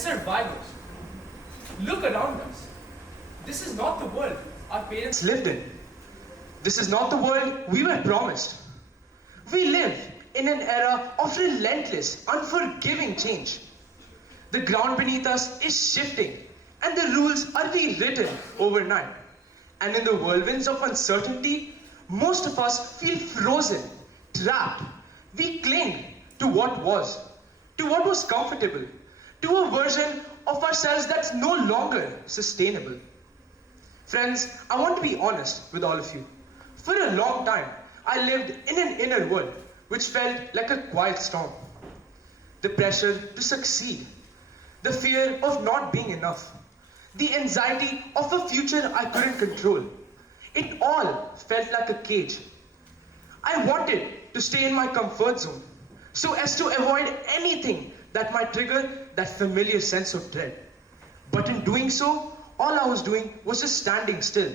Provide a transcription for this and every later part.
survivors. Look around us. This is not the world our parents lived in. This is not the world we were promised. We live in an era of relentless, unforgiving change. The ground beneath us is shifting, and the rules are rewritten overnight. And in the whirlwinds of uncertainty, most of us feel frozen, trapped. We cling to what was comfortable, to a version of ourselves that's no longer sustainable. Friends, I want to be honest with all of you. For a long time, I lived in an inner world which felt like a quiet storm. The pressure to succeed, the fear of not being enough, the anxiety of a future I couldn't control. It all felt like a cage. I wanted to stay in my comfort zone so as to avoid anything that might trigger that familiar sense of dread. But in doing so, all I was doing was just standing still,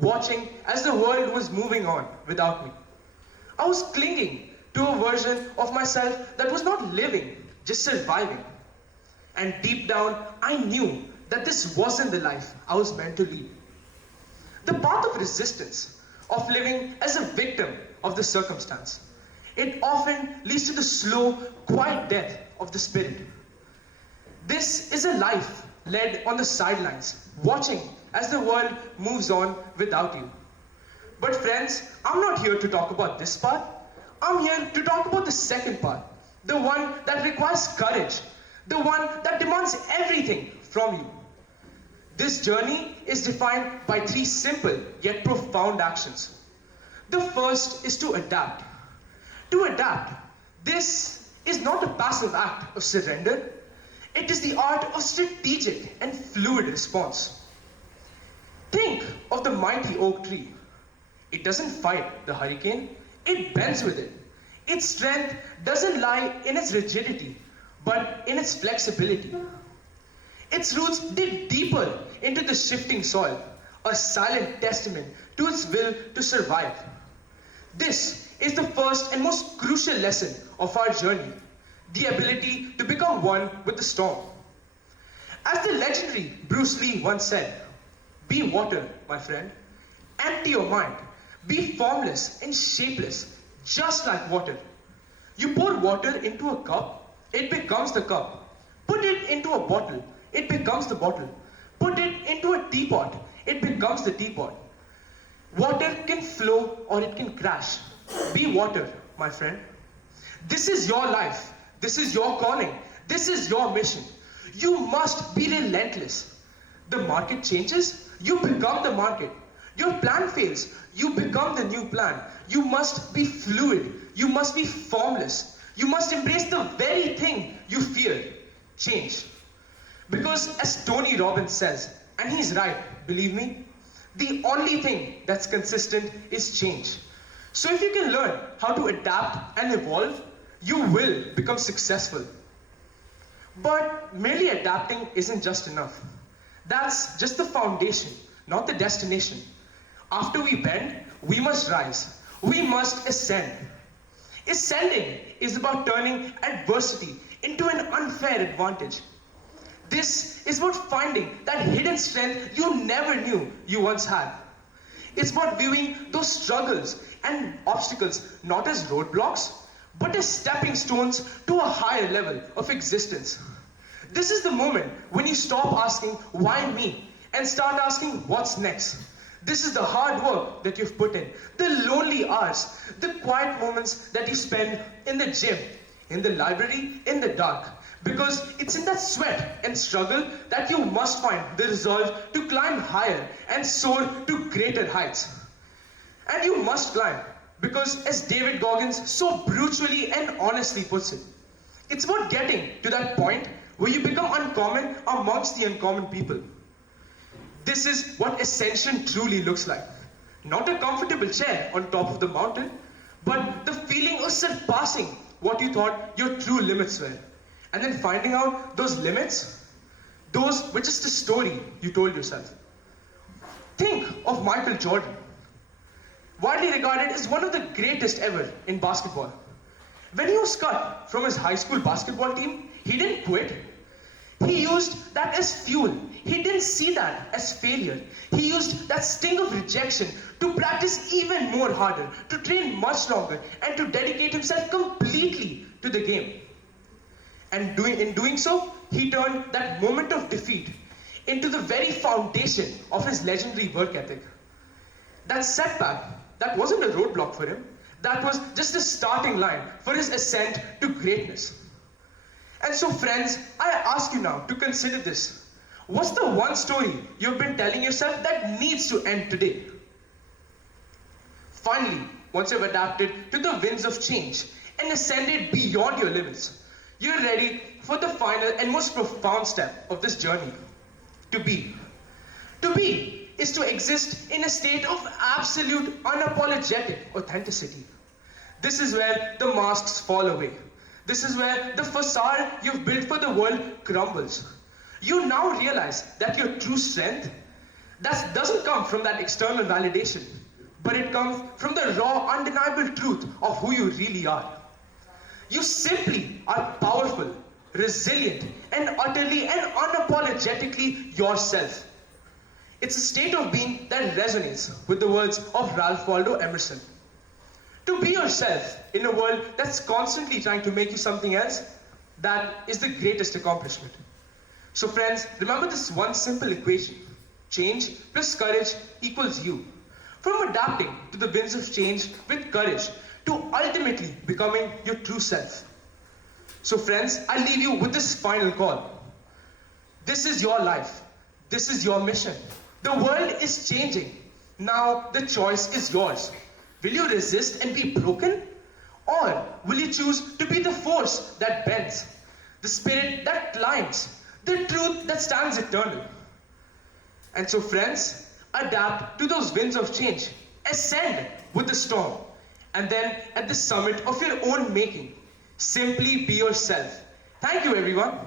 watching as the world was moving on without me. I was clinging to a version of myself that was not living, just surviving. And deep down, I knew that this wasn't the life I was meant to lead. The path of resistance, of living as a victim of the circumstance, it often leads to the slow, quiet death of the spirit. This is a life led on the sidelines, watching as the world moves on without you. But friends, I'm not here to talk about this part. I'm here to talk about the second part, the one that requires courage, the one that demands everything from you. This journey is defined by three simple yet profound actions. The first is to adapt. To adapt, this is not a passive act of surrender. It is the art of strategic and fluid response. Think of the mighty oak tree. It doesn't fight the hurricane, it bends with it. Its strength doesn't lie in its rigidity, but in its flexibility. Its roots dig deeper into the shifting soil, a silent testament to its will to survive. This is the first and most crucial lesson of our journey, the ability to become one with the storm. As the legendary Bruce Lee once said, "Be water, my friend. Empty your mind. Be formless and shapeless, just like water. You pour water into a cup, it becomes the cup. Put it into a bottle, it becomes the bottle. Put it into a teapot, it becomes the teapot. Water can flow or it can crash. Be water, my friend." This is your life. This is your calling. This is your mission. You must be relentless. The market changes, you become the market. Your plan fails, you become the new plan. You must be fluid. You must be formless. You must embrace the very thing you fear, change. Because as Tony Robbins says, and he's right, believe me, the only thing that's consistent is change. So if you can learn how to adapt and evolve, you will become successful. But merely adapting isn't just enough. That's just the foundation, not the destination. After we bend, we must rise. We must ascend. Ascending is about turning adversity into an unfair advantage. This is about finding that hidden strength you never knew you once had. It's about viewing those struggles and obstacles not as roadblocks, but as stepping stones to a higher level of existence. This is the moment when you stop asking, "Why me?" and start asking, "What's next?" This is the hard work that you've put in, the lonely hours, the quiet moments that you spend in the gym, in the library, in the dark. Because it's in that sweat and struggle that you must find the resolve to climb higher and soar to greater heights. And you must climb, because as David Goggins so brutally and honestly puts it, it's about getting to that point where you become uncommon amongst the uncommon people. This is what ascension truly looks like. Not a comfortable chair on top of the mountain, but the feeling of surpassing what you thought your true limits were. And then finding out those limits, those were just a story you told yourself. Think of Michael Jordan, widely regarded as one of the greatest ever in basketball. When he was cut from his high school basketball team, he didn't quit. He used that as fuel. He didn't see that as failure. He used that sting of rejection to practice even more harder, to train much longer, and to dedicate himself completely to the game. And in doing so, he turned that moment of defeat into the very foundation of his legendary work ethic. That setback, that wasn't a roadblock for him. That was just a starting line for his ascent to greatness. And so friends, I ask you now to consider this. What's the one story you've been telling yourself that needs to end today? Finally, once you've adapted to the winds of change and ascended beyond your limits, you're ready for the final and most profound step of this journey. To be. To be is to exist in a state of absolute unapologetic authenticity. This is where the masks fall away. This is where the facade you've built for the world crumbles. You now realize that your true strength doesn't come from that external validation, but it comes from the raw, undeniable truth of who you really are. You simply are powerful, resilient, and utterly and unapologetically yourself. It's a state of being that resonates with the words of Ralph Waldo Emerson. To be yourself in a world that's constantly trying to make you something else, that is the greatest accomplishment. So friends, remember this one simple equation. Change plus courage equals you. From adapting to the winds of change with courage to ultimately becoming your true self. So friends, I leave you with this final call. This is your life. This is your mission. The world is changing. Now the choice is yours. Will you resist and be broken? Or will you choose to be the force that bends, the spirit that climbs, the truth that stands eternal? And so friends, adapt to those winds of change. Ascend with the storm. And then at the summit of your own making, simply be yourself. Thank you, everyone.